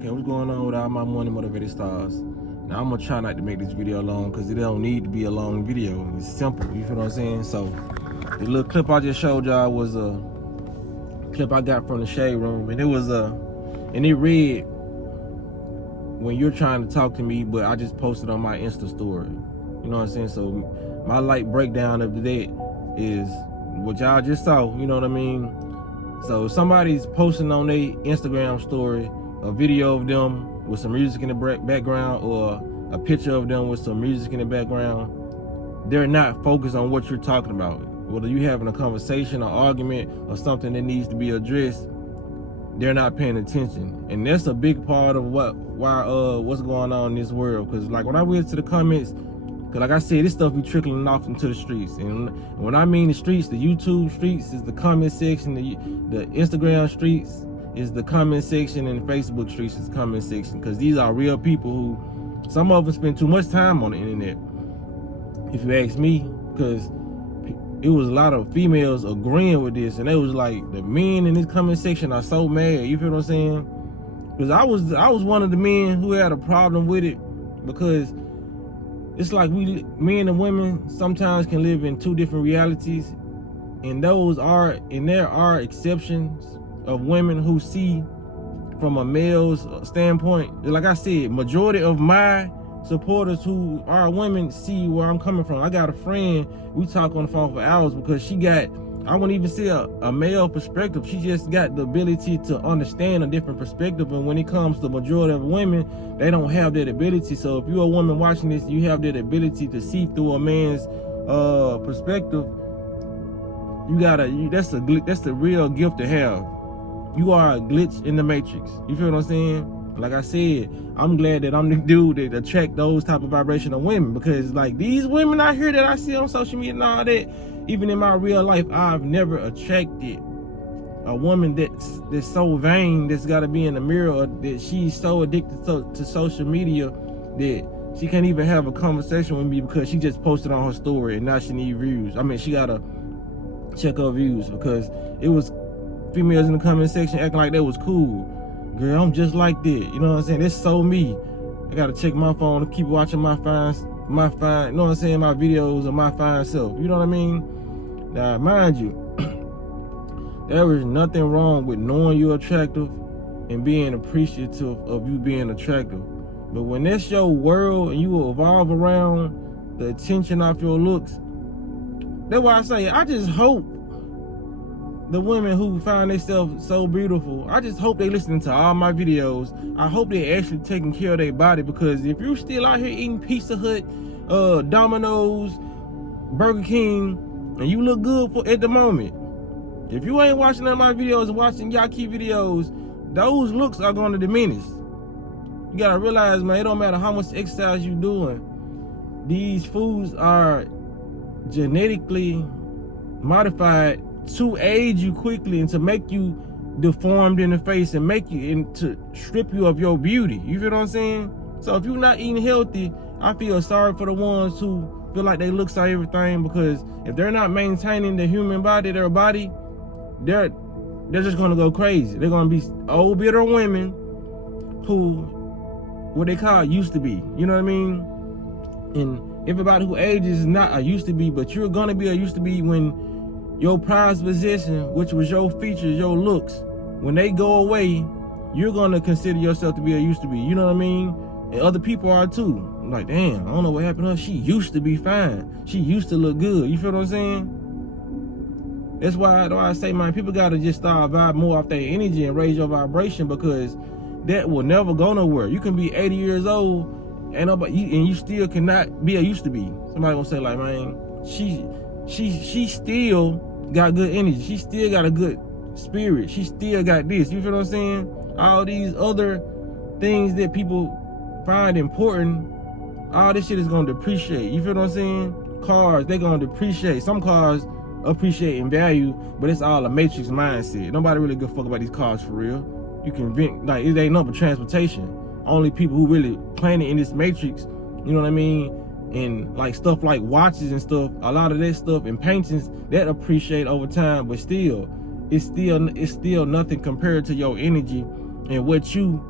Okay, what's going on with all my money motivated stars? Now I'm gonna try not to make this video long because it don't need to be a long video. It's simple, you feel what I'm saying? So the little clip I just showed y'all was a clip I got from the Shade Room, and it read, when you're trying to talk to me, but I just posted on my Insta story. You know what I'm saying? So my light breakdown of the day is what y'all just saw, you know what I mean? So if somebody's posting on their Instagram story a video of them with some music in the background, or a picture of them with some music in the background, they're not focused on what you're talking about. Whether you having a conversation, or argument, or something that needs to be addressed, they're not paying attention. And that's a big part of what's going on in this world. Because like when I went to the comments, because like I said, this stuff be trickling off into the streets. And when I mean the streets, the YouTube streets is the comment section, the Instagram streets is the comment section, and the Facebook streets is the comment section. Because these are real people who, some of them spend too much time on the internet, if you ask me. Because it was a lot of females agreeing with this, and they was like, the men in this comment section are so mad, you feel what I'm saying? Because I was one of the men who had a problem with it, because it's like men and women sometimes can live in two different realities, and there are exceptions of women who see from a male's standpoint. Like I said, majority of my supporters who are women see where I'm coming from. I got a friend, we talk on the phone for hours, because I wouldn't even see a male perspective. She just got the ability to understand a different perspective. And when it comes to the majority of women, they don't have that ability. So if you're a woman watching this, you have that ability to see through a man's perspective. That's the real gift to have. You are a glitch in the matrix. You feel what I'm saying? Like I said, I'm glad that I'm the dude that attract those type of vibrational women, because like these women out here that I see on social media and all that, even in my real life, I've never attracted a woman that's so vain, that's got to be in the mirror, that she's so addicted to social media that she can't even have a conversation with me because she just posted on her story and now she need views. I mean, she gotta check her views, because it was females in the comment section acting like that was cool. Girl, I'm just like that. You know what I'm saying? It's so me. I gotta check my phone to keep watching my fine, you know what I'm saying, my videos of my fine self. You know what I mean? Now, mind you, there is nothing wrong with knowing you're attractive and being appreciative of you being attractive. But when that's your world and you will evolve around the attention off your looks, that's why I say, I just hope the women who find themselves so beautiful, I just hope they listening to all my videos. I hope they actually taking care of their body, because if you're still out here eating Pizza Hut, Domino's, Burger King, and you look good at the moment, if you ain't watching none of my videos and watching Yaki videos, those looks are going to diminish. You gotta realize, man, it don't matter how much exercise you doing. These foods are genetically modified to age you quickly and to make you deformed in the face and to strip you of your beauty. You feel what I'm saying? So if you're not eating healthy, I feel sorry for the ones who feel like they looks are everything, because if they're not maintaining the human body, their body, they're just gonna go crazy. They're gonna be old bitter women who, what they call used to be. You know what I mean? And everybody who ages is not a used to be, but you're gonna be a used to be when your prized possession, which was your features, your looks, when they go away, you're gonna consider yourself to be a used to be. You know what I mean? And other people are too. I'm like, damn, I don't know what happened to her. She used to be fine. She used to look good. You feel what I'm saying? That's why I say, man, people gotta just start vibe more off their energy and raise your vibration, because that will never go nowhere. You can be 80 years old and you still cannot be a used to be. Somebody gonna say like, man, she still got good energy. She still got a good spirit. She still got this. You feel what I'm saying? All these other things that people find important, all this shit is gonna depreciate. You feel what I'm saying? Cars, they're gonna depreciate. Some cars appreciate in value, but it's all a matrix mindset. Nobody really give a fuck about these cars for real. You can vent, like, it ain't nothing but transportation. Only people who really planet in this matrix, you know what I mean? And like stuff like watches and stuff, a lot of that stuff and paintings that appreciate over time, but still, it's still nothing compared to your energy and what you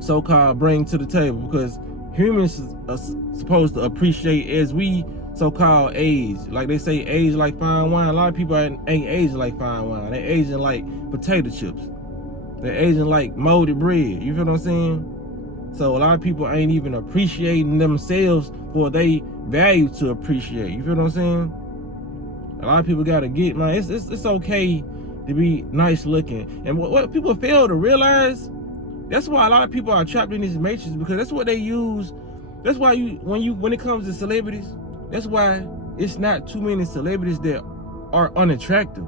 so-called bring to the table, because humans are supposed to appreciate as we so-called age. Like they say, age like fine wine. A lot of people ain't aging like fine wine. They aging like potato chips. They aging like molded bread. You feel what I'm saying? So a lot of people ain't even appreciating themselves for they value to appreciate. You feel what I'm saying? A lot of people gotta get, man, it's okay to be nice looking. And what people fail to realize, that's why a lot of people are trapped in these matrix, because that's what they use. That's why when it comes to celebrities, that's why it's not too many celebrities that are unattractive,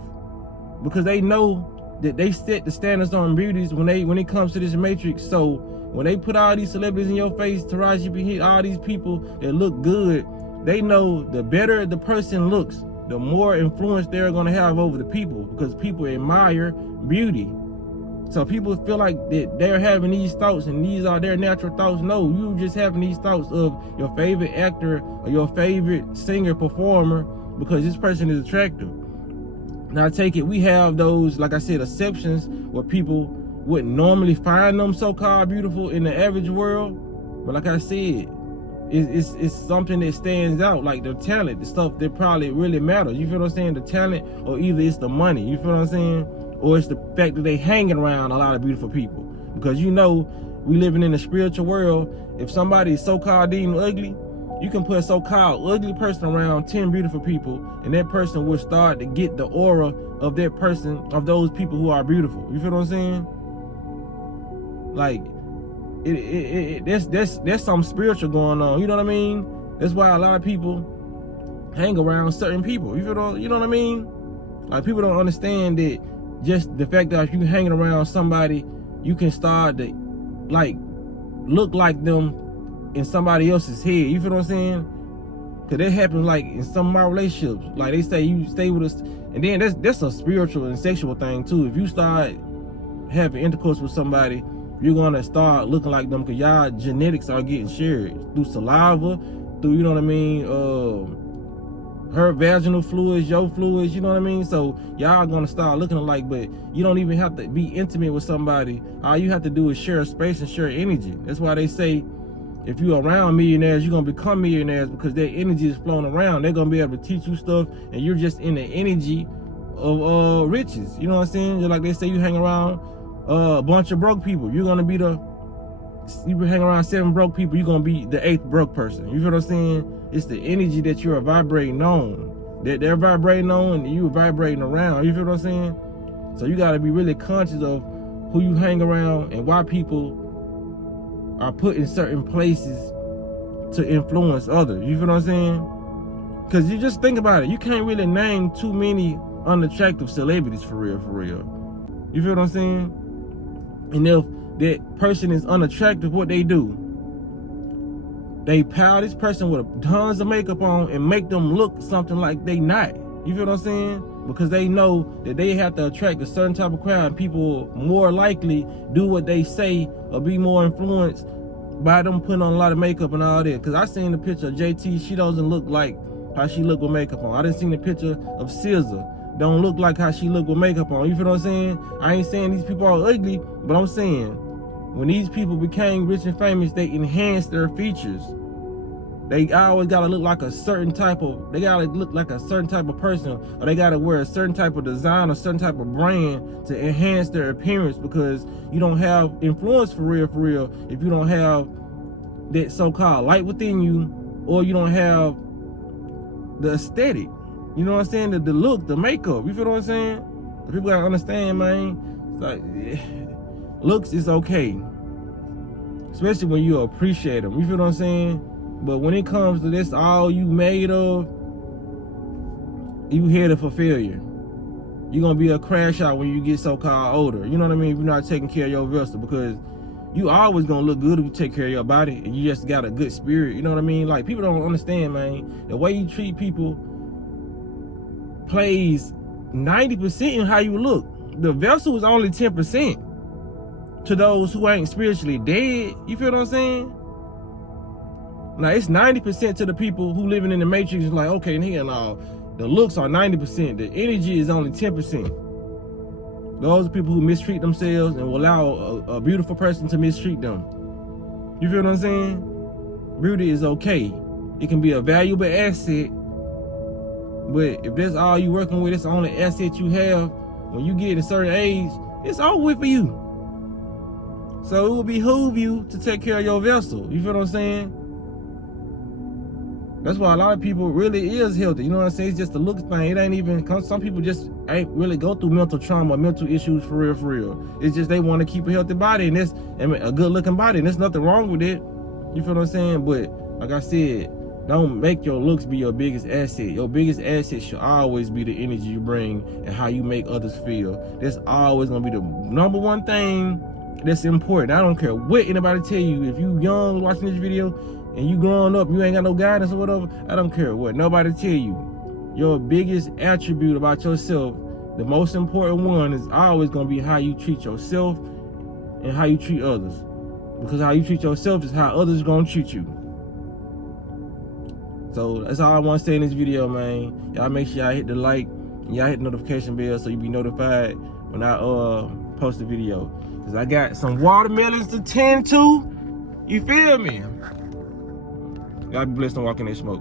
because they know that they set the standards on beauties when it comes to this matrix. So when they put all these celebrities in your face, Taraji P. Henson, all these people that look good, they know the better the person looks, the more influence they're gonna have over the people, because people admire beauty. So people feel like that they're having these thoughts and these are their natural thoughts. No, you just having these thoughts of your favorite actor or your favorite singer, performer, because this person is attractive. Now I take it, we have those, like I said, exceptions where people wouldn't normally find them so-called beautiful in the average world. But like I said, it's something that stands out, like the talent, the stuff that probably really matters. You feel what I'm saying? The talent, or either it's the money, you feel what I'm saying? Or it's the fact that they hanging around a lot of beautiful people. Because you know, we living in a spiritual world. If somebody is so-called deemed ugly, you can put a so-called ugly person around 10 beautiful people, and that person will start to get the aura of that person, of those people who are beautiful. You feel what I'm saying? Like, there's some spiritual going on. You know what I mean? That's why a lot of people hang around certain people. You know what I mean? Like, people don't understand that just the fact that if you hanging around somebody, you can start to like look like them in somebody else's head. You feel what I'm saying? Cause that happens like in some of my relationships. Like they say, you stay with us, and then that's a spiritual and sexual thing too. If you start having intercourse with somebody, you're gonna start looking like them, because y'all genetics are getting shared through saliva, through, you know what I mean, her vaginal fluids, your fluids, you know what I mean? So y'all gonna start looking alike, but you don't even have to be intimate with somebody. All you have to do is share space and share energy. That's why they say, if you're around millionaires, you're gonna become millionaires, because their energy is flowing around. They're gonna be able to teach you stuff, and you're just in the energy of riches. You know what I'm saying? Just like they say, you hang around a bunch of broke people, you hang around 7 broke people, you're gonna be the 8th broke person. You feel what I'm saying? It's the energy that you're vibrating on, that they're vibrating on, and you're vibrating around. You feel what I'm saying? So you gotta be really conscious of who you hang around and why people are put in certain places to influence others. You feel what I'm saying? Because you just think about it, you can't really name too many unattractive celebrities for real. You feel what I'm saying? And if that person is unattractive, what they do, they pile this person with tons of makeup on and make them look something like they not. You feel what I'm saying? Because they know that they have to attract a certain type of crowd, and people will more likely do what they say or be more influenced by them putting on a lot of makeup and all that. Because I seen the picture of JT, she doesn't look like how she look with makeup on. I done seen the picture of SZA, don't look like how she look with makeup on. You feel what I'm saying? I ain't saying these people are ugly, but I'm saying when these people became rich and famous, they enhanced their features. They always gotta look like a certain type of, person, or they gotta wear a certain type of design or certain type of brand to enhance their appearance, because you don't have influence for real, if you don't have that so-called light within you, or you don't have the aesthetic. You know what I'm saying? The look, the makeup. You feel what I'm saying? People gotta understand, man. It's like, looks is okay, especially when you appreciate them. You feel what I'm saying? But when it comes to this, all you made of, you headed for failure. You're gonna be a crash out when you get so-called older. You know what I mean? If you're not taking care of your vessel, because you always gonna look good if you take care of your body and you just got a good spirit. You know what I mean? Like, people don't understand, man. The way you treat people plays 90% in how you look. The vessel is only 10% to those who ain't spiritually dead. You feel what I'm saying? Now, it's 90% to the people who living in the matrix. Is like, okay, here now, the looks are 90%. The energy is only 10%. Those are people who mistreat themselves and will allow a beautiful person to mistreat them. You feel what I'm saying? Beauty is okay. It can be a valuable asset, but if that's all you working with, it's the only asset you have, when you get a certain age, it's over with for you. So it will behoove you to take care of your vessel. You feel what I'm saying? That's why a lot of people really is healthy. You know what I'm saying? It's just a look thing. It ain't even, some people just ain't really go through mental trauma, mental issues for real, for real. It's just they want to keep a healthy body, and that's, I mean, a good looking body, and there's nothing wrong with it. You feel what I'm saying? But like I said, don't make your looks be your biggest asset. Your biggest asset should always be the energy you bring and how you make others feel. That's always gonna be the number one thing that's important. I don't care what anybody tell you. If you young watching this video and you growing up, you ain't got no guidance or whatever, I don't care what nobody tell you. Your biggest attribute about yourself, the most important one, is always gonna be how you treat yourself and how you treat others. Because how you treat yourself is how others are gonna treat you. So that's all I want to say in this video, man. Y'all make sure y'all hit the like and y'all hit the notification bell so you be notified when I post a video. Cause I got some watermelons to tend to. You feel me? Y'all be blessed and walk in that smoke.